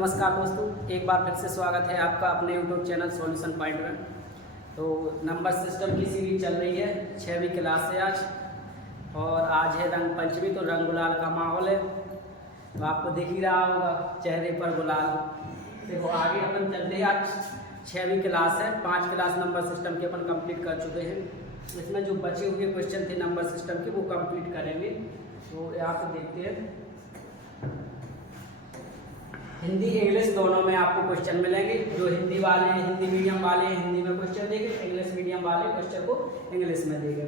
नमस्कार दोस्तों, एक बार फिर से स्वागत है आपका अपने यूट्यूब चैनल सॉल्यूशन पॉइंट में। तो नंबर सिस्टम की सीरीज चल रही है, 6वीं क्लास से आज, और आज है रंग पंचमी। तो रंग गुलाल का माहौल है, तो आपको दिख ही रहा होगा चेहरे पर गुलाल। देखो आगे अपन चलते हैं। आज 6वीं क्लास है, 5 क्लास नंबर सिस्टम के अपन कंप्लीट कर चुके हैं। इसमें जो बचे हुए क्वेश्चन थे नंबर सिस्टम के वो कंप्लीट करेंगे। तो यहाँ पे देखते हैं, हिंदी इंग्लिश दोनों में आपको क्वेश्चन मिलेंगे। जो हिंदी वाले हैं, हिंदी मीडियम वाले हैं, हिंदी में क्वेश्चन देंगे। इंग्लिश मीडियम वाले क्वेश्चन को इंग्लिश में देंगे।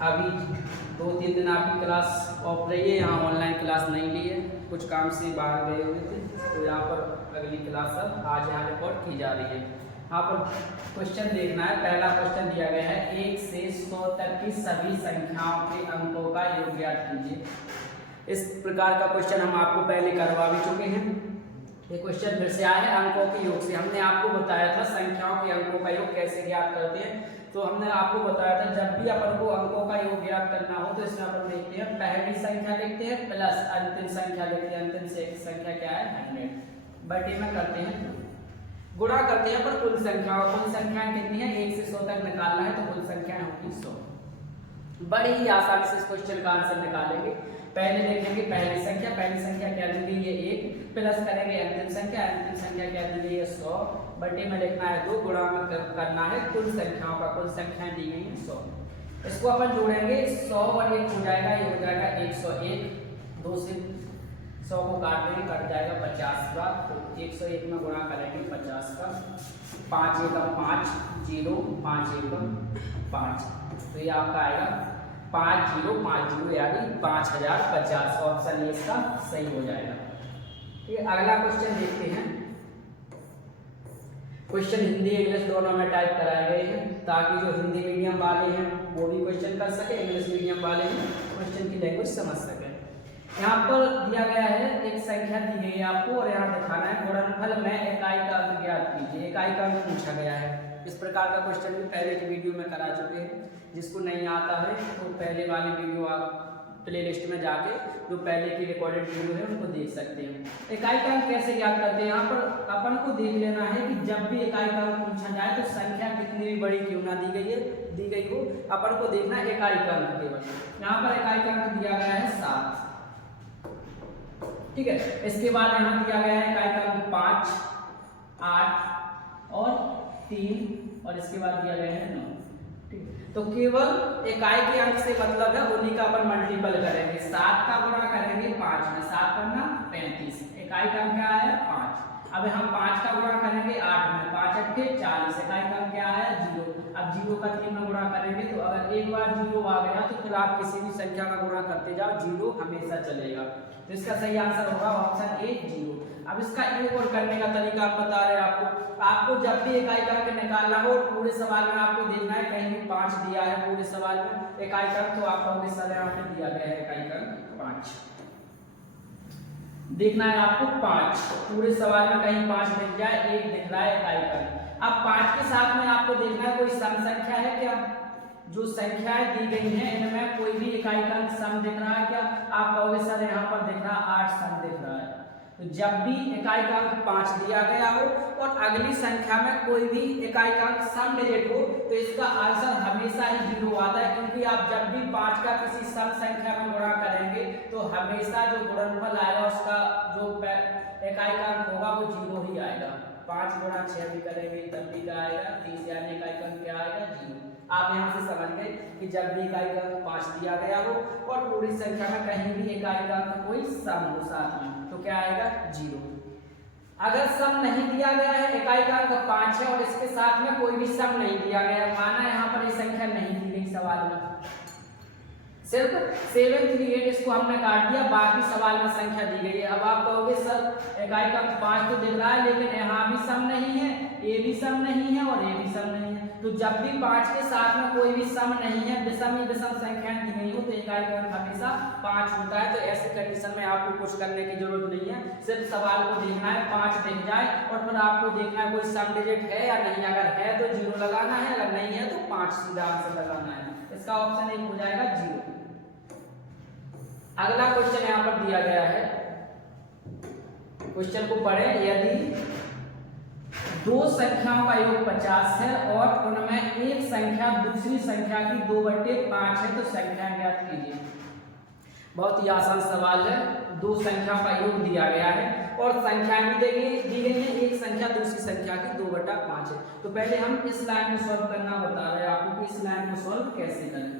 अभी 2-3 दिन आपकी क्लास ऑफ रही है, यहाँ ऑनलाइन क्लास नहीं ली है, कुछ काम से बाहर गए हुए थे। तो यहाँ पर अगली क्लास अब आज यहाँ रिकॉर्ड की जा रही है। यहाँ पर क्वेश्चन देखना है। पहला क्वेश्चन दिया गया है, 1 से 100 तक की सभी संख्याओं के अंकों का योग ज्ञात कीजिए। इस प्रकार का क्वेश्चन हम आपको पहले करवा भी चुके हैं। ये क्वेश्चन फिर से आया है अंकों के योग से। हमने आपको बताया था संख्याओं के अंकों का योग कैसे ज्ञात करते हैं। तो हमने आपको बताया था जब भी अपन को अंकों का योग ज्ञात करना हो तो इसमें अपन देखते हैं, पहली संख्या लिखते हैं प्लस अंतिम संख्या लिखते हैं। अंतिम से एक संख्या क्या है 100 बटे में करते हैं, गुणा करते हैं पर कुल संख्याएं कितनी है 1 से 100 तक निकालना है, तो कुल संख्याएं होगी 100। बड़ी ही आसानी से इस क्वेश्चन का आंसर निकालेंगे। पहले देखेंगे पहली संख्या क्या दी गई है 1, प्लस करेंगे अंतिम संख्या क्या दी गई है 100, बटे में लिखना है 2, गुणा में करना है कुल संख्याओं का। कुल संख्याएं दी गई है 100। इसको अपन जोड़ेंगे, 100 और 1 हो जाएगा, ये हो जाएगा 101। 2 से 100 को काट देंगे, कट जाएगा 50 का। तो 101 में गुणा करेंगे 50 का। 5 एकम 5, 0 5 एकम 5, तो ये आपका आएगा 5050 यानी 5050। ऑप्शन ए इसका सही हो जाएगा। ठीक है, अगला क्वेश्चन देखते हैं। क्वेश्चन हिंदी इंग्लिश दोनों में टाइप कराए गए हैं ताकि जो हिंदी मीडियम वाले हैं वो भी क्वेश्चन कर सके, इंग्लिश मीडियम वाले भी क्वेश्चन की लैंग्वेज समझ सके। यहाँ पर दिया गया है एक संख्या दी गई है आपको, और यहाँ दिखाना है गुणनफल में इकाई का अंक ज्ञात कीजिए। इकाई का अंक पूछा गया है। इस प्रकार का क्वेश्चन भी पहले की वीडियो में करा चुके हैं। जिसको नहीं आता है तो पहले वाली वीडियो आप प्लेलिस्ट में जाके जो पहले की रिकॉर्डेड वीडियो है उनको देख सकते हैं। इकाई का अंक कैसे ज्ञात करते हैं, यहाँ पर अपन को देख लेना है कि जब भी इकाई का अंक पूछा जाए तो संख्या कितनी भी बड़ी क्यों ना दी गई हो, अपन को देखना है इकाई का अंक केवल। यहाँ पर इकाई का अंक दिया गया है 7। ठीक है, इसके बाद यहाँ दिया गया है इकाई का अंक 5, 8 और 3, और इसके बाद दिया गया है 9। तो केवल इकाई के अंक से मतलब है उन्हीं का अपन मल्टीपल करेंगे। 7 का गुणा करेंगे 5 में, 7 करना 35। इकाई का अंक क्या आया 5। अब हम 5 का गुणा करेंगे 8 में, 5 8 40। इकाई का अंक क्या आया 0। अब 0 का 3 में गुणा करेंगे, तो अगर एक बार 0 आ गया तो फिर आप किसी भी संख्या का गुणा करते जाओ, 0 हमेशा चलेगा। तो इसका सही आंसर होगा ऑप्शन ए 0। अब इसका एक और करने का तरीका आप बता रहे हैं आपको जब भी इकाई का अंक निकालना हो पूरे सवाल में आपको देखना है, कहीं भी 5 दिया है पूरे सवाल में इकाई का अंक, तो आपको इस तरह यहाँ पे दिया गया है इकाई का अंक 5। देखना है आपको 5 पूरे सवाल में कहीं 5 दिख जाए, 1 दिख रहा है इकाई का अंक। अब 5 के साथ में आपको देखना है कोई सम संख्या है क्या। जो संख्याएं दी गई हैं इनमें कोई भी इकाई का अंक सम दिख रहा है क्या। आप कहोगे सर यहाँ पर दिख रहा 8 सम दिख रहा है। तो जब भी इकाई का अंक 5 दिया गया हो और अगली संख्या में कोई भी इकाई का अंक सम डिजिट हो तो इसका आंसर हमेशा ही 0 आता है, क्योंकि आप जब भी 5 का किसी सम संख्या में गुणा करेंगे तो हमेशा जो गुणनफल आएगा उसका जो इकाई का अंक होगा वो 0 ही आएगा। 5 गुणा 6 भी करेंगे तब भी क्या आएगा 30, यानी इकाई का अंक क्या आएगा 0। आप यहाँ से समझ गए कि जब भी इकाई का अंक 5 दिया गया हो और पूरी संख्या में कहीं भी इकाई का अंक कोई सम हो साथ में तो क्या आएगा 0। अगर सम नहीं दिया गया है, इकाई का अंक 5 है और इसके साथ में कोई भी सम नहीं दिया गया, माना यहाँ पर ये संख्या नहीं दी गई सवाल में, सिर्फ 738 इसको हमने काट दिया, बाकी सवाल में संख्या दी गई है। अब आप कहोगे सर इकाई का 5 तो दिख रहा है लेकिन यहाँ भी सम नहीं है, ए भी सम नहीं है और ए भी सम नहीं है। तो जब भी 5 के साथ में कोई भी सम नहीं है, विषम ही विषम संख्याएं दी गई हो तो इकाई का अंक हमेशा 5 होता है। तो ऐसी कंडीशन में आपको कुछ करने की जरूरत नहीं है, सिर्फ सवाल को देखना है 5 दिख जाए और फिर आपको देखना है कोई सम डिजिट है या नहीं। अगर है तो 0 लगाना है, अगर नहीं है तो 5 सीधा आंसर लगाना है। इसका ऑप्शन 1 हो जाएगा 0। अगला क्वेश्चन यहाँ पर दिया गया है, क्वेश्चन को पढ़े। यदि दो संख्याओं का योग 50 है और उनमें एक संख्या दूसरी संख्या की 2/5 है तो संख्या ज्ञात कीजिए। बहुत ही आसान सवाल है। दो संख्या का योग दिया गया है और संख्याएं भी दी गई है, एक संख्या दूसरी संख्या की 2/5 है। तो पहले हम इस लाइन को सॉल्व करना बता रहे हैं आपको कि इस लाइन को सॉल्व कैसे करें।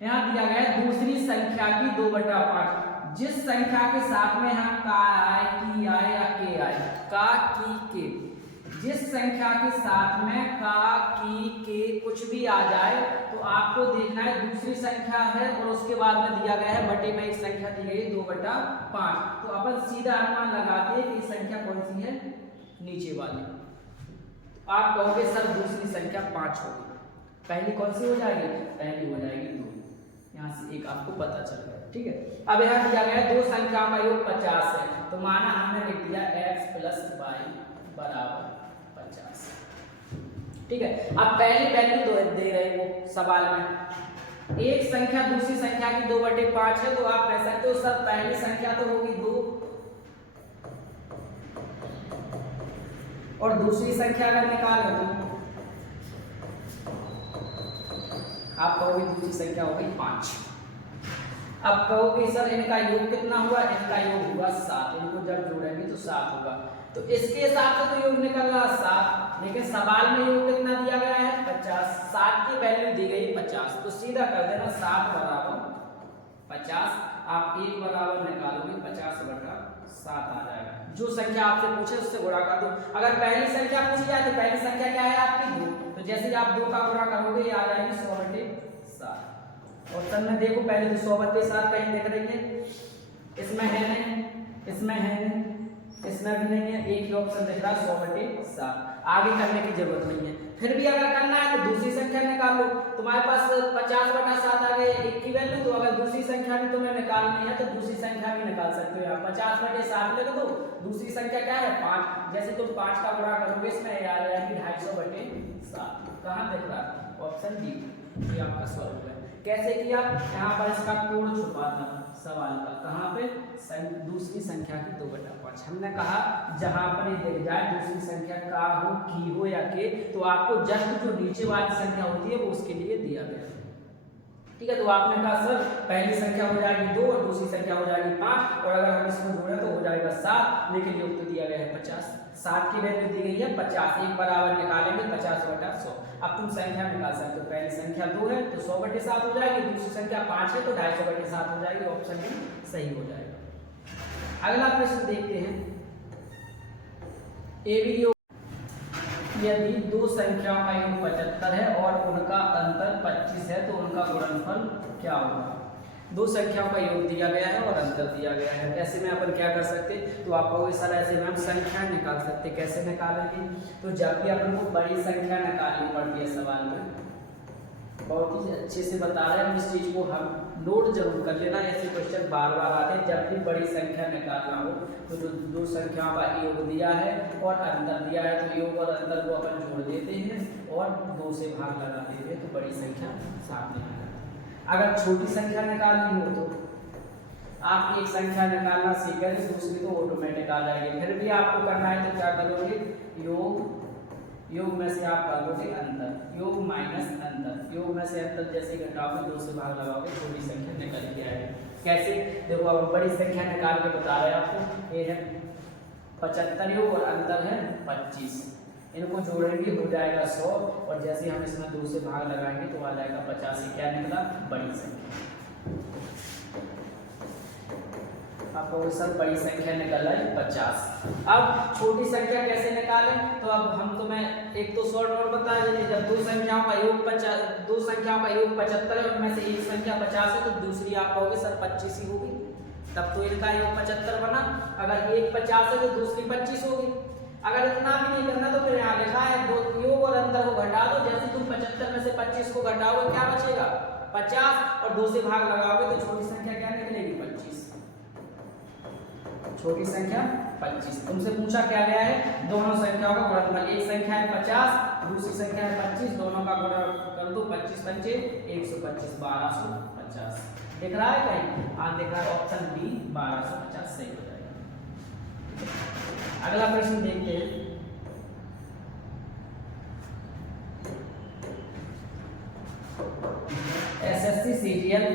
यहाँ दिया गया है दूसरी संख्या की 2/5। जिस संख्या के साथ में हम का आए, की आए या के आए, का की के, जिस संख्या के साथ में का की के कुछ भी आ जाए तो आपको देखना है दूसरी संख्या है और उसके बाद में दिया गया है बटे में एक संख्या दी गई 2/5। तो अपन सीधा अनुमान लगाते हैं कि संख्या कौन सी है, नीचे वाली। आप कहोगे सर दूसरी संख्या 5 होगी, पहली कौन सी हो जाएगी, पहली हो जाएगी 2। यहाँ से एक आपको पता चल गया, ठीक है। अब यहाँ दिया गया है दो संख्याओं का योग 50 है, तो माना हमने लिख दिया x + y = 50, ठीक है। अब पहली वैल्यू दे रहे वो सवाल में, एक संख्या दूसरी संख्या की 2/5 है, तो आप कह सकते हो सर पहली संख्या तो होगी 2 और दूसरी संख्या अगर निकालें तो आप कहोगे दूसरी संख्या हो गई 5। अब कहोगे सर इनका योग कितना हुआ, इनका योग हुआ 7, इनको जब जोड़ेंगे तो 7 होगा। तो इसके हिसाब से तो योग निकल रहा 7, लेकिन सवाल में योग कितना दिया गया है 50, 7 की वैल्यू दी गई 50, तो सीधा कर देना 7 = 50। आप 1 बराबर निकालोगे 50/7 आ जाएगा। जो संख्या आपसे पूछे उससे गुणा कर दो। अगर पहली संख्या पूछी जाए तो पहली संख्या क्या है आपकी 2, तो जैसे ही आप 2 का गुणा करोगे ये आ जाएगी 100/7। और तब में देखो पहले तो 100/7 कहीं दिख रही है, इसमें है नहीं, इसमें है नहीं, इसमें भी नहीं है, एक ही ऑप्शन दिख रहा है 100/7। आगे करने की जरूरत नहीं है। फिर भी अगर करना है तो दूसरी संख्या निकाल लो। तुम्हारे पास 50/7 आ गए, एक की वैल्यू, तो अगर दूसरी संख्या भी तुम्हें निकालनी है तो दूसरी संख्या भी निकाल सकते हो। 50/7 लिख दो, दूसरी संख्या क्या है 5, जैसे तुम 5 का गुणा करोगे इसमें आ जाएगी 250/7। कहाँ दिख रहा है, ऑप्शन डी, ये आपका सॉल्व है। कैसे किया, यहाँ पर इसका कोड छुपा था सवाल का, कहाँ पे, दूसरी संख्या की 2/5। हमने कहा जहां पर ये दिख जाए दूसरी संख्या का हो, की हो या के, तो आपको जस्ट जो नीचे वाली संख्या होती है वो उसके लिए दिया गया, ठीक है। तो आपने कहा सर पहली संख्या हो जाएगी 2 और दूसरी संख्या हो जाएगी 5, और अगर हम इसमें जोड़े तो हो जाएगा 7, लेकिन योग तो दिया गया है 50। 7 की वैल्यू दी गई है 50, एक बराबर निकालेंगे 50/100। अब तुम संख्या निकाल सकते हो, पहली संख्या 2 है तो 100/7 हो जाएगी, दूसरी संख्या 5 है तो 250/7 हो जाएगी, ऑप्शन भी सही हो जाएगा। अगला प्रश्न देखते हैं। ए यदि दो संख्याओं का योग 75 है और उनका अंतर 25 है तो उनका गुणनफल क्या होगा। दो संख्याओं का योग दिया गया है और अंतर दिया गया है, ऐसे में अपन क्या कर सकते, तो आपको सर ऐसे में हम संख्या निकाल सकते। कैसे निकालेंगे, तो जब भी अपन को बड़ी संख्या निकालनी पड़ती है सवाल में, बहुत ही अच्छे से बता रहे हैं हम इस चीज को, हम नोट जरूर कर लेना, ऐसे क्वेश्चन बार बार आते हैं। जब भी बड़ी संख्या निकालना हो तो जो दो संख्याओं का योग दिया है और अंतर दिया है तो योग और अंतर को अपन जोड़ देते हैं और 2 से भाग लगा देते हैं तो बड़ी संख्या सामने आ जाती है। अगर छोटी संख्या निकालनी हो तो आप एक संख्या निकालना सीख गए, दूसरी तो ऑटोमेटिक आ जाएगी। फिर भी आपको करना है तो क्या करोगे, योग में से आप कर दोगे अंतर, योग माइनस अंतर, योग में से अंतर जैसे घटाओगे 2 से भाग लगाओगे छोटी संख्या निकल के आएगी। कैसे, देखो अब बड़ी संख्या निकाल के बता रहे हैं आपको। ये है 75 योग और अंतर है 25, इनको जोड़ेंगे हो जाएगा 100, और जैसे हम इसमें 2 से भाग लगाएंगे तो आ जाएगा 50। क्या निकला, बड़ी संख्या। आपको सर बड़ी संख्या निकल रहा है 50। अब छोटी संख्या कैसे निकालें, तो अब हम तुम्हें एक तो शॉर्ट और बता देंगे। जब दो संख्याओं का योग 75 है उनमें से एक संख्या 50 है तो दूसरी आप कहोगे सर 25 ही होगी, तब तो इनका योग 75 बना। अगर एक 50 है तो दूसरी 25 होगी। अगर इतना भी नहीं करना तो फिर यहाँ लिखा है योग और अंतर को घटा दो, जैसे तुम 75 में से 25 को घटाओगे क्या बचेगा 50, और 2 से भाग लगाओगे तो छोटी संख्या क्या निकलेगी 25, छोटी संख्या 25। तुमसे पूछा क्या गया है, दोनों संख्याओं का गुणनफल, एक संख्या है 50 दूसरी संख्या है 25, दोनों का गुणा कर दो 25 × 5 = 125, 1250। दिख रहा है कहीं? हाँ दिख रहा है, ऑप्शन बी 1250 सही हो जाएगा। अगला प्रश्न देखते हैं। एसएससी सीजीएल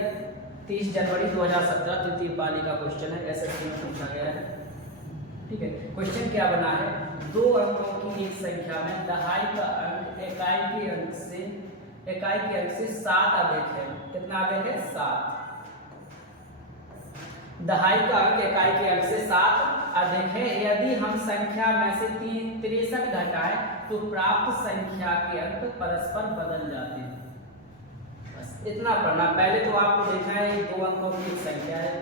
30 जनवरी 2017 तृतीय पाली का क्वेश्चन है, एसएससी में पूछा गया है। ठीक है, क्वेश्चन क्या बना है? दो अंकों की एक संख्या में दहाई का अंक इकाई के अंक से 7 अधिक है। कितना अधिक है? 7। दहाई का अंक इकाई के अंक से 7 अधिक है। यदि हम संख्या में से 63 घटाएं तो प्राप्त संख्या के अंक परस्पर बदल जाते हैं। बस इतना पढ़ना। पहले तो आपको देखना है ये दो अंकों की एक संख्या है,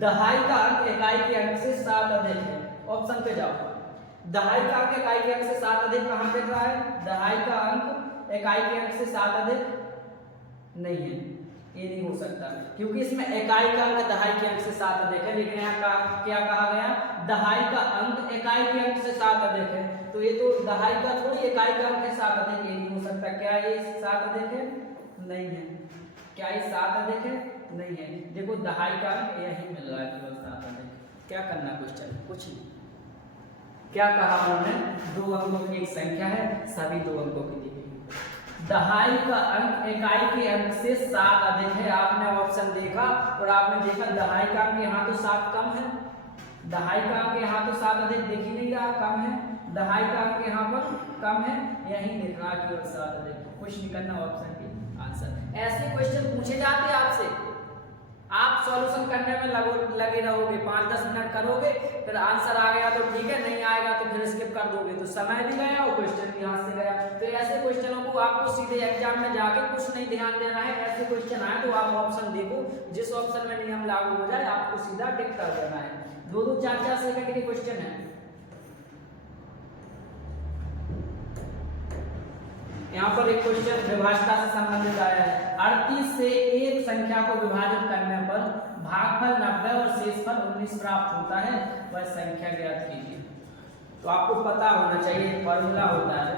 दहाई का अंक इकाई के अंक से 7 अधिक है। ऑप्शन पे जाओ। दहाई का अंक इकाई के अंक से 7 अधिक कहां पे रहा है? दहाई का अंक इकाई के अंक से 7 अधिक नहीं है, ये नहीं हो सकता, क्योंकि इसमें इकाई का अंक दहाई के अंक से 7 अधिक है, लेकिन यहाँ क्या कहा गया? दहाई का अंक इकाई के अंक से 7 अधिक है। तो ये तो दहाई का थोड़ी इकाई का अंक है 7 अधिक, ये नहीं हो सकता। क्या ये 7 अधिक है? नहीं है। क्या ये 7 अधिक है? नहीं है। देखो दहाई का अंक यही मिल रहा है केवल 7 अधिक। क्या करना क्वेश्चन? कुछ नहीं। क्या कहा उन्होंने? दो अंकों की एक संख्या है, सभी दो अंकों की दी गई। दहाई का अंक इकाई के अंक से 7 अधिक है। आपने ऑप्शन देखा और आपने देखा दहाई का अंक यहाँ तो 7 कम है, दहाई का अंक यहाँ तो 7 अधिक दिख ही नहीं रहा, कम है। दहाई का अंक यहाँ पर कम है, यही दिख रहा केवल 7 अधिक। कुछ नहीं करना, ऑप्शन की आंसर। ऐसे क्वेश्चन पूछे जाते हैं आपसे, आप सॉल्यूशन करने में लगे रहोगे, 5-10 मिनट करोगे, फिर आंसर आ गया तो ठीक है, नहीं आएगा तो फिर स्किप कर दोगे, तो समय भी गया और क्वेश्चन भी हाथ से गया। तो ऐसे क्वेश्चनों को आपको सीधे एग्जाम में जाके कुछ नहीं ध्यान देना है। ऐसे क्वेश्चन आए तो आप ऑप्शन देखो, जिस ऑप्शन में नियम लागू हो जाए आपको सीधा टिक कर देना है। 2-2, 4-4 सेकंड के क्वेश्चन है। यहाँ पर एक क्वेश्चन विभाज्यता से संबंधित आया है। 38 से एक संख्या को विभाजित करने पर भागफल 90 और शेषफल 19 प्राप्त होता है, वह संख्या ज्ञात कीजिए। तो आपको पता होना चाहिए, फॉर्मूला होता है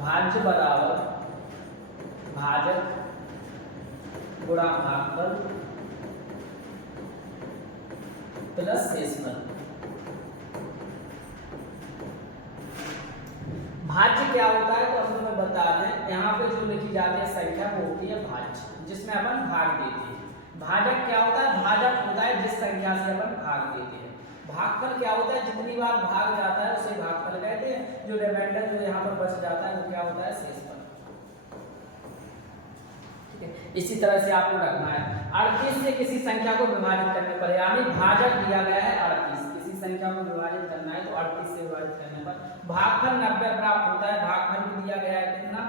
भाज्य बराबर भाजक गुणा भागफल प्लस शेषफल। भाज्य क्या होता है तो हम तुम्हें बता दें, यहाँ पे जो लिखी जाती है संख्या वो होती है भाज्य, जिसमें अपन भाग देते हैं। भाजक क्या होता है? भाजक होता है जिस संख्या से अपन भाग देते हैं। भागफल क्या होता है? जितनी बार भाग जाता है उसे भागफल कहते हैं। जो रिमाइंडर जो यहाँ पर बच जाता है वो क्या होता है? शेषफल। ठीक है, इसी तरह से आपको रखना है। 38 से किसी संख्या को विभाजित करने पर, यानी भाजक दिया गया है 38, संख्या को विभाजित करना है तो 38 से विभाजित करने पर भागफल 90 प्राप्त होता है। भागफल भी दिया गया है कितना?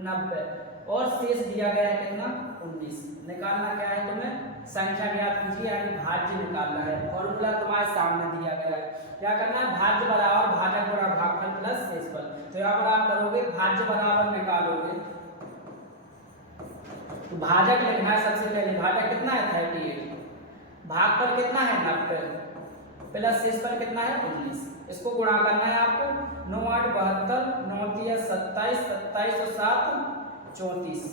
90, और शेष दिया गया है कितना? 19। निकालना क्या है तुम्हें? संख्या ज्ञात कीजिए, यानी भाज्य निकालना है। फॉर्मूला तुम्हारे सामने दिया गया है। क्या करना है? भाज्य बराबर भाजक गुणा भागफल प्लस शेषफल। तो यहाँ पर आप करोगे भाज्य बराबर निकालोगे तो भाजक लिखना है सबसे पहले। भाजक कितना है? 38। भागफल कितना है? 90 प्लस शेषफल कितना है? 19। इसको गुणा करना है आपको। 9 8 72, 9 3 27, 27 और 7 34।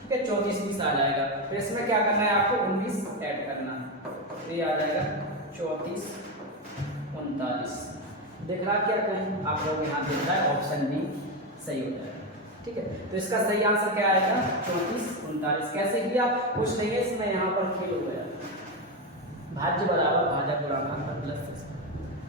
ठीक है, 34 20 आ जाएगा। फिर इसमें क्या करना है आपको? 19 ऐड करना है, तो ये आ जाएगा 34 39। देख रहा क्या कहीं आप लोग यहाँ देख रहा है, ऑप्शन बी सही हो जाएगा। ठीक है, तो इसका सही आंसर क्या आएगा? 34 39। कैसे किया? कुछ नहीं है इसमें, यहाँ पर खेल हो गया। भाज्य बराबर भाजक गुणा भागफल प्लस शेषफल।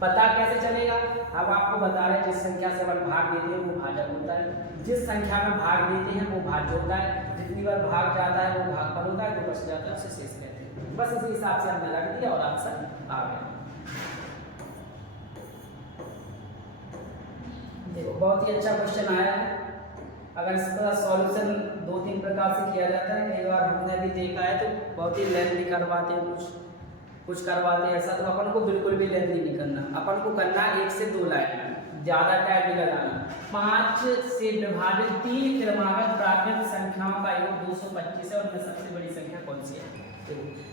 पता कैसे चलेगा? अब आपको बता रहे हैं जिस संख्या से अपन भाग देते हैं वो भाजक होता है, जिस संख्या में भाग देते हैं वो भाज्य होता है, जितनी बार भाग जाता है वो भागफल होता है, जो बच जाता है उसे शेष कहते हैं। बस इसी हिसाब से हमने रख दिया और आंसर आ गया। देखो बहुत ही अच्छा क्वेश्चन आया है। अगर इसका सॉल्यूशन 2-3 प्रकार से किया जाता है, कई बार हमने भी देखा है तो बहुत ही लेंथी करवाते हैं, कुछ करवाते हैं ऐसा, तो अपन को बिल्कुल भी लेंथी नहीं करना। अपन को करना है 1 से 2 लाइन में, ज़्यादा टाइम नहीं लगाना। 5 से विभाजित 3 क्रमागत प्राकृतिक संख्याओं का योग 225 है, और उनमें सबसे बड़ी संख्या कौन सी है?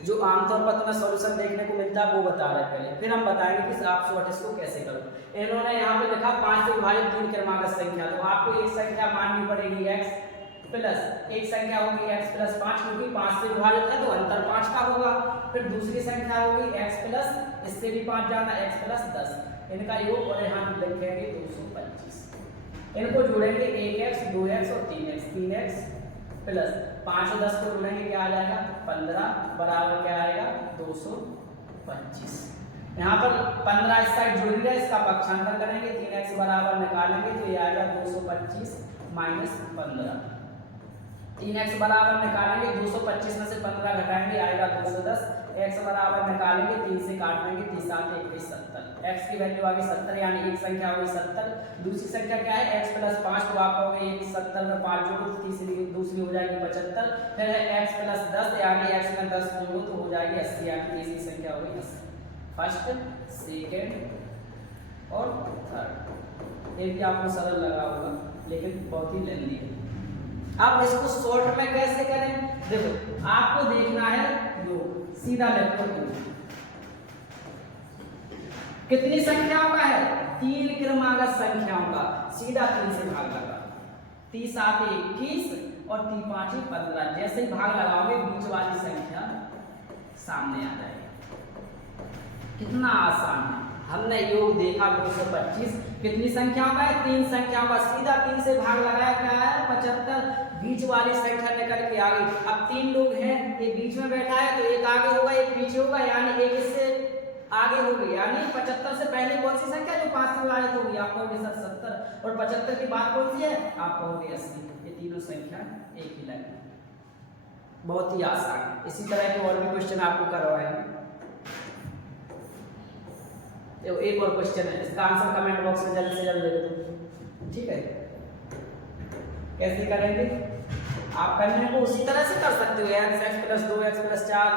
जो आमतौर पर तुम्हें सॉल्यूशन देखने को मिलता है वो बता रहे पहले, फिर हम बताएंगे कि आप शॉर्ट इसको कैसे करो। इन्होंने यहाँ पे लिखा 5 से विभाजित 3 क्रमागत संख्या, तो आपको एक संख्या माननी पड़ेगी x, प्लस एक संख्या होगी x प्लस 5 क्योंकि 5 से विभाजित है तो अंतर 5 का होगा। फिर दूसरी संख्या होगी x प्लस, इससे भी 5 जाना, x प्लस 10, इनका योग और यहाँ लिखेंगे 225। इनको जोड़ेंगे 1x 2x और 3x, 3x प्लस 5 और 10 को जोड़ेंगे क्या आ जाएगा 15 बराबर क्या आएगा 225। यहाँ पर 15 इस साइड जुड़ गया, इसका पक्षांतर करेंगे 3x बराबर निकालेंगे तो ये आएगा 225 माइनस 15। 3x बराबर निकालेंगे 225 में से 15 घटाएंगे आएगा 210। x बराबर निकालेंगे 3 से काट देंगे 3 7 21 70। x की वैल्यू आ गई 70 यानी एक संख्या हो गई 70। दूसरी संख्या क्या है x प्लस 5 तो आप कहोगे 70 में 5 जोड़ो तो तीसरी दूसरी हो जाएगी 75। फिर है x प्लस 10 यानी x में 10 जोड़ो तो हो जाएगी 80 यानी तीसरी संख्या हो गई 80। फर्स्ट, सेकेंड और थर्ड। ये भी आपको सरल लगा होगा लेकिन बहुत ही लेंदी है। अब इसको शॉर्ट में कैसे करें, देखो आपको देखना है योग, सीधा लिखो योग। कितनी संख्याओं का है 3 क्रमागत संख्याओं का, सीधा 3 से भाग लगा। 3 7 21 और 3 5 15, जैसे ही भाग लगाओगे बीच वाली संख्या सामने आ जाएगी। कितना आसान है। हमने योग देखा 225, कितनी संख्याओं का है 3 संख्याओं का, सीधा 3 से भाग लगाया क्या है 75, बीच वाली संख्या निकल के आ गई। अब 3 लोग हैं, एक बीच में बैठा है तो एक आगे होगा एक पीछे होगा, यानी एक इससे आगे होगी, यानी 75 से पहले कौन सी संख्या जो 5 से विभाजित होगी, आप कहोगे सर 70, और 75 की बात कौन सी है आप कहोगे 80। ये तीनों संख्या एक ही लाइन, बहुत ही आसान। इसी तरह के और भी क्वेश्चन आपको करवाएंगे। एक और क्वेश्चन है, इसका आंसर कमेंट बॉक्स में जल्द से जल्द दे दो, ठीक है। कैसे करेंगे आप, करने को उसी तरह से कर सकते हो, x प्लस 2x प्लस 4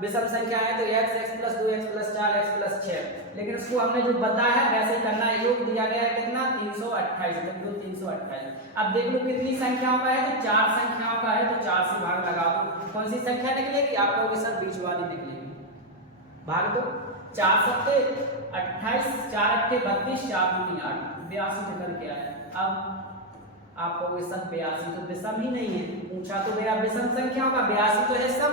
विषम संख्या है तो x plus 2x plus 4 x plus 6, लेकिन उसको हमने जो बताया है वैसे करना है। योग दिया गया है कितना 328, बिल्कुल 328। अब देख लो कितनी संख्याओं का है तो 4 संख्याओं का है तो 4 से भाग लगा दो, कौन सी संख्या निकलेगी आप कहोगे सर बीच वाली निकलेगी। भाग दो 4 सत्ते 28, 4 अट्ठे 32, 4 दूनी 8, 82 निकल के आया। अब आप कहोगे सर 82 तो विषम ही नहीं है, पूछा तो मेरा विषम संख्याओं का, 82 तो है सम,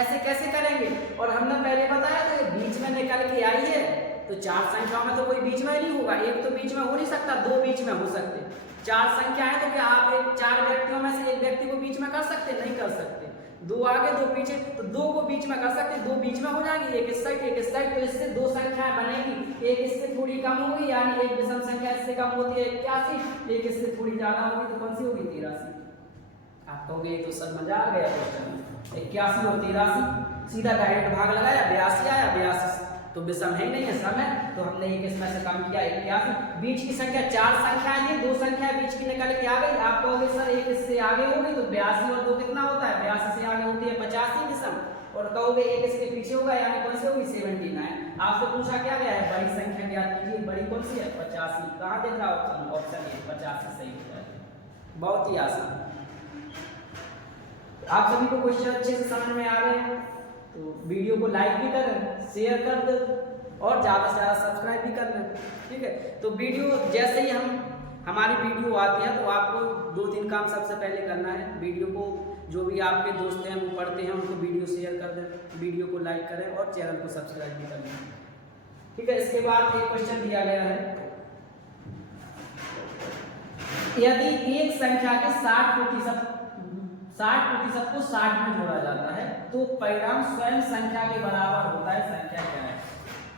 ऐसे कैसे करेंगे। और हमने पहले बताया तो ये बीच में निकल के आई है तो 4 संख्याओं में तो कोई बीच में नहीं होगा, एक तो बीच में हो नहीं सकता, 2 बीच में हो सकते। 4 संख्या है तो क्या आप एक 4 व्यक्तियों में से एक व्यक्ति को बीच में कर सकते, नहीं कर सकते। 2 आगे 2 पीछे तो 2 को बीच में कर सकते, 2 बीच में हो जाएगी, एक इस साइड एक इस साइड, तो इससे 2 संख्याएं बनेगी, एक इससे थोड़ी कम होगी यानी एक विषम संख्या इससे कम होती है 81, एक इससे थोड़ी ज्यादा होगी तो कौन सी होगी 83। आप कहोगे तो सर मजा आ गया क्वेश्चन, 81 और 83 सीधा डायरेक्ट भाग लगाया 82 आया, 82 तो विषम है नहीं है, सम है, तो हमने एक इसमें से कम किया 81। बीच की संख्या 4 संख्याएं थी, 2 संख्या बीच की निकल के आ गई। आप कहोगे सर एक इससे आगे होगी तो 82 और 2 कितना होता है, 82 से आगे होती है 85 विषम, और कहोगे एक इसके पीछे होगा यानी कौन सी होगी 79। आपसे पूछा क्या गया है बड़ी संख्या ज्ञात कीजिए, बड़ी कौन सी है 85, कहाँ दिख रहा ऑप्शन, ऑप्शन ए 85 सही हो जाएगा, बहुत ही आसान। आप सभी को क्वेश्चन अच्छे से समझ में आ रहे हैं तो वीडियो को लाइक भी करें, शेयर कर दें और ज़्यादा से ज़्यादा सब्सक्राइब भी कर लें, ठीक है। तो वीडियो जैसे ही हमारी वीडियो आती है तो आपको 2-3 काम सबसे पहले करना है। वीडियो को जो भी आपके दोस्त हैं वो पढ़ते हैं उनको वीडियो शेयर कर दें, वीडियो को लाइक करें और चैनल को सब्सक्राइब भी कर लें, ठीक है। इसके बाद एक क्वेश्चन दिया गया है, यदि एक संख्या के 60% को 60 में जोड़ा जाता है तो परिणाम स्वयं संख्या के बराबर होता है, संख्या क्या है।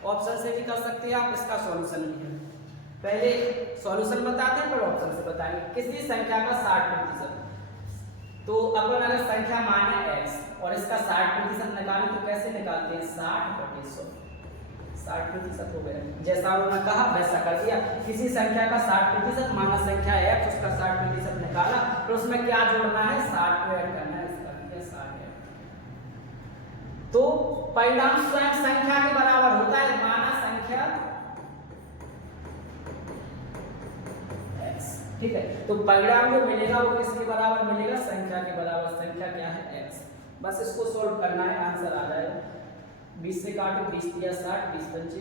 ऑप्शन से भी कर सकते हैं आप, इसका सॉल्यूशन भी है। पहले सॉल्यूशन बताते हैं फिर ऑप्शन से बताएंगे। किसी संख्या का 60%, तो अपन अगर संख्या माने x और इसका 60% निकालें तो कैसे निकालते हैं 60/100, 60% हो गया, जैसा उन्होंने कहा वैसा कर दिया। किसी संख्या का 60% माना संख्या x, उसका 60% निकाला, तो उसमें क्या जोड़ना है 60 को ऐड करना है, इसका किया 60 ऐड, तो परिणाम स्वयं संख्या के बराबर होता है। माना संख्या x, ठीक है, तो परिणाम जो मिलेगा वो किसके बराबर मिलेगा, संख्या के बराबर। संख्या क्या है x, बस इसको सोल्व करना है, आंसर आ जाएगा। 20 से काटो, 20 दिया 60, 20 पंचे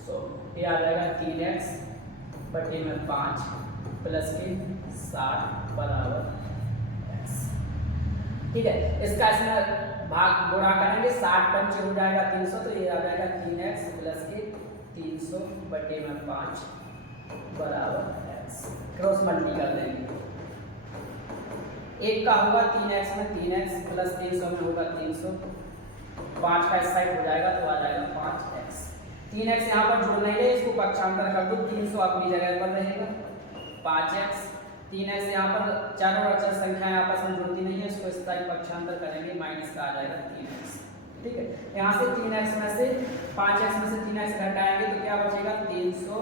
100, ये आ जाएगा 3x/5 प्लस के 60 बराबर ठीक है, इसका इसमें भाग गुणा करेंगे, 60 पंचे हो जाएगा 300, तो ये आ जाएगा 3x प्लस के 300 बटे में 5 बराबर x। क्रॉस मल्टी कर देंगे, एक का होगा 3x में 3x प्लस 300 में होगा 300, 5 का इस साइड हो जाएगा तो आ जाएगा 5x। 3x यहाँ पर जोड़ नहीं है, इसको पक्षांतर कर दो, 300 अपनी जगह पर रहेगा, 5x 3x यहाँ पर चारों अचर संख्याएं आपस में जुड़ती नहीं है, इसको इस साइड पक्षांतर करेंगे, माइनस का आ जाएगा 3x। ठीक है, यहाँ से 3x में से 5x में से 3x घटाएंगे तो क्या बचेगा 300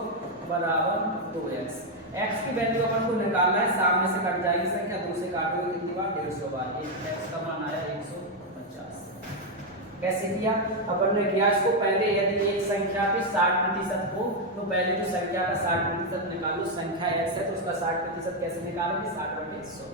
बराबर 2x। x की वैल्यू अपन को निकालना है, सामने से कट जाएगी संख्या, 2 से काटोगे कितनी बार 150 बार, x का मान आया 150। कैसे किया अपन ने किया, इसको पहले यदि एक संख्या पे 60% हो तो पहले जो संख्या का 60% निकालो, संख्या x है तो उसका 60% कैसे निकालेंगे 60/100,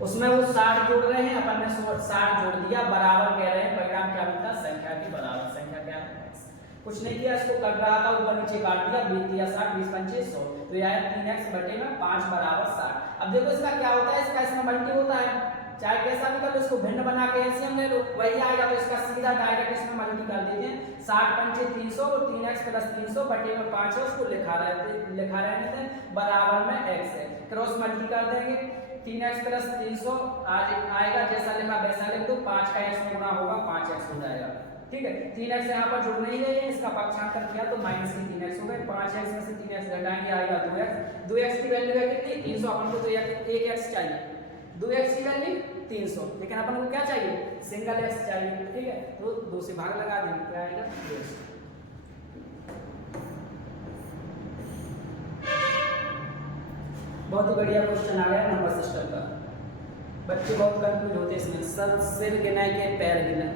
उसमें वो 60 जोड़ रहे हैं, अपन ने 60 जोड़ दिया, बराबर कह रहे हैं, परिणाम क्या मिलता संख्या के बराबर, संख्या क्या है x। कुछ नहीं किया, इसको कट रहा था ऊपर नीचे काट दिया, 20 दिया 60, 20 पंचे 100, तो ये आया 3x बटे में 5 बराबर 60। अब देखो इसका क्या होता है, इसका इसमें मल्टी होता है, चाहे कैसा भी कर लो, इसको भिन्न बना के एलसीएम ले लो, वही आएगा, तो इसका सीधा डायरेक्ट इसमें मल्टी कर देते हैं, 60 पंचे 300 और 3x प्लस 300 बटे में 5 है, उसको लिखा रहने थे बराबर में x है, क्रॉस मल्टी कर देंगे, 3x प्लस 300 आएगा, जैसा लिखा वैसा लिख दो, 5 का x में गुणा होगा 5x हो जाएगा। ठीक है, 3x यहाँ पर जुड़ नहीं गई है, इसका पक्षांतर किया तो माइनस की 3x हो गए, 5x में से 3x घटाएंगे आएगा 2x। 2x की वैल्यू है कितनी 300, अपन को तो 1x चाहिए, 2x की वैल्यू 300, लेकिन अपन को क्या चाहिए सिंगल x चाहिए। ठीक है, तो 2 से भाग लगा देंगे, क्या आएगा 200। बहुत ही बढ़िया क्वेश्चन आ गया नंबर सिस्टम का। बच्चे बहुत कंफ्यूज होते हैं इसमें, सर सिर गिने के पैर गिने,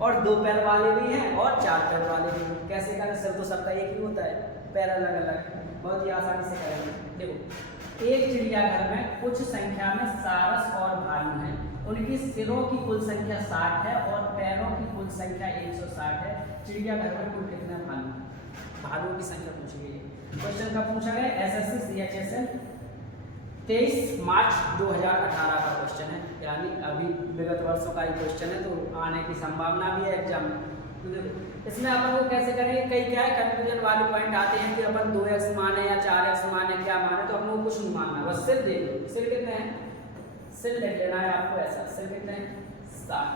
और 2 पैर वाले भी हैं और 4 पैर वाले भी हैं, कैसे करें, सिर तो सबका एक ही होता है, पैर अलग अलग, बहुत ही आसानी से करेंगे। देखो, एक चिड़ियाघर में कुछ संख्या में सारस और भालू हैं, उनकी सिरों की कुल संख्या 60 है और पैरों की कुल संख्या 160 है, चिड़ियाघर में कुल कितने भालू हैं, भालुओं की संख्या पूछी गई है। क्वेश्चन का पूछा गया एसएससी CHSL 23 मार्च 2018 का क्वेश्चन है, यानी अभी विगत वर्षों का ही क्वेश्चन है, तो आने की संभावना भी है एग्जाम में। तो इसमें अपन को कैसे करेंगे, कई क्या है कंफ्यूजन वाले पॉइंट आते हैं कि अपन 2x माने या 4x माने, क्या माने, तो अपन को कुछ नहीं मानना, बस सिर्फ देख लो, सिर्फ कितने हैं, सिर्फ देख लेना है आपको ऐसा, सिर्फ कितने हैं 60,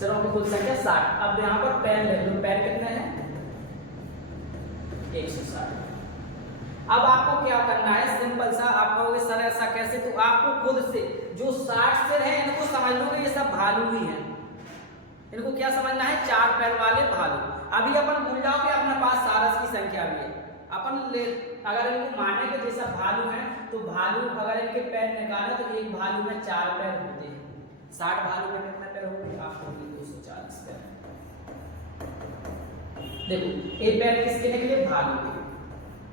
सिरों की कुल संख्या 60। अब यहाँ पर पैर ले लो, पैर कितने हैं 160। अब आपको क्या करना है, सिंपल सा, आप कहोगे सर ऐसा कैसे, तो आपको खुद से जो 60 सिर है इनको समझ लोगे ये सब भालू ही हैं, इनको क्या समझना है 4 पैर वाले भालू। अभी अपन भूल जाओगे अपने पास सारस की संख्या भी है, अपन ले अगर इनको माने के जैसा भालू है तो भालू अगर इनके पैर निकाले तो एक भालू में 4 पैर होते हैं, 60 भालू में कितने पैर होंगे, आपको 240 पैर। देखो एक पैर किसके निकले, भालू के,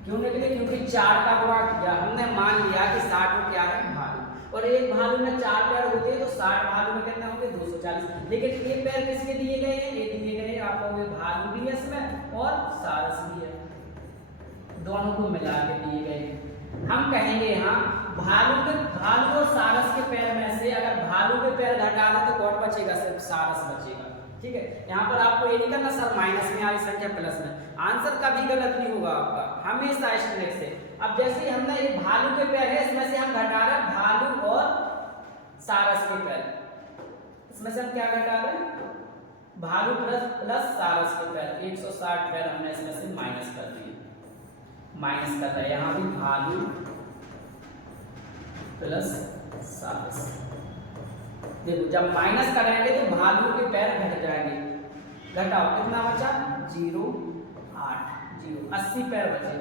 क्यों निकले, क्योंकि 4 का गुणा किया, हमने मान लिया कि 60 में क्या है भालू, और एक भालू में 4 पैर होते हैं तो 60 भालू में कितने होंगे 240, लेकिन ये पैर किसके दिए गए हैं, ये दिए गए हैं आपको, भालू भी है इसमें और सारस भी है, दोनों को मिला के दिए गए हैं। हम कहेंगे यहाँ भालू और सारस के पैर में से अगर भालू के पैर घटा दें तो कौन बचेगा, सिर्फ सारस बचेगा। ठीक है, यहाँ पर आपको ये नहीं करना सर माइनस में आ रही संख्या प्लस में, आंसर कभी गलत नहीं होगा आपका, हमेशा स्ट्रेट से। अब जैसे ही हमने ये भालू के पैर है, इसमें से हम घटा रहे हैं भालू और सारस के पैर, इसमें से हम क्या घटा रहे हैं, भालू प्लस सारस के पैर, 160 पैर हमने इसमें से माइनस कर दिए, माइनस कर रहे हैं, यहाँ भी भालू प्लस सारस। देखो जब माइनस करेंगे तो भालू के पैर घट जाएंगे, घटाओ कितना बचा 0 8 0 80 पैर बचे।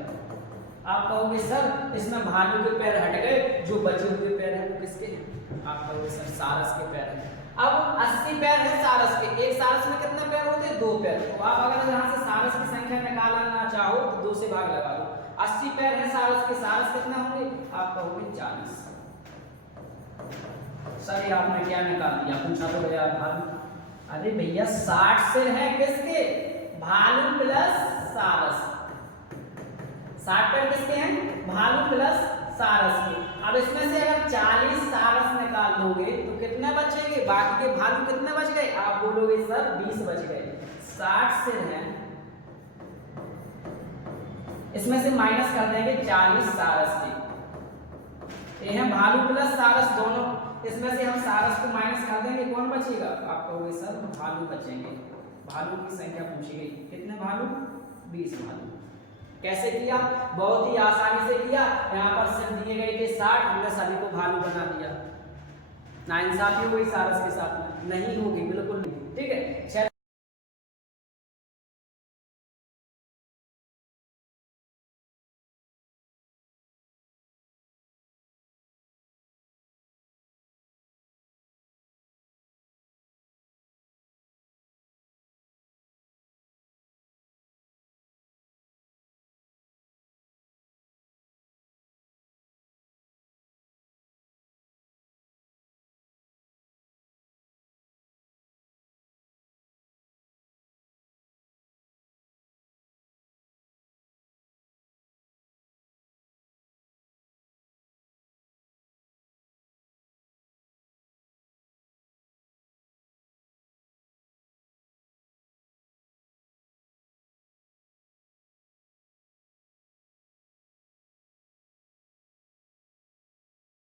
आप कहोगे सर इसमें भालू के पैर हट गए, जो बचे हुए पैर हैं वो किसके हैं, आप कहोगे सर सारस के पैर हैं। अब 80 पैर है सारस के, एक सारस में कितने पैर होते हैं 2 पैर, तो आप अगर यहाँ से सारस की संख्या निकालना चाहो तो 2 से भाग लगा दो, 80 पैर है सारस के, सारस कितना होंगे, आप कहोगे 40। सर ये आपने क्या निकाल दिया, पूछा तो भैया भालू, अरे भैया 60 सिर है किसके, भालू प्लस सारस, 60 पैर किसके हैं, भालू प्लस सारस के। अब इसमें से अगर 40 सारस बाकी के भालू कितने बच गए? आप बोलोगे सर 20 बच गए। 60 से है, इसमें से माइनस कर देंगे 40 सारस के। ये है भालू प्लस सारस दोनों, इसमें से हम सारस को माइनस कर देंगे, कौन बचेगा? आप कहोगे सर भालू बचेंगे। भालू की संख्या पूछी गई, कितने भालू? 20 भालू। कैसे किया? बहुत ही आसानी से किया। यहाँ पर सिर्फ दिए गए थे 60, हमने सभी को भालू बना दिया। नाइंसाफी हो गई सारस के साथ में? नहीं होगी, बिल्कुल नहीं। ठीक है।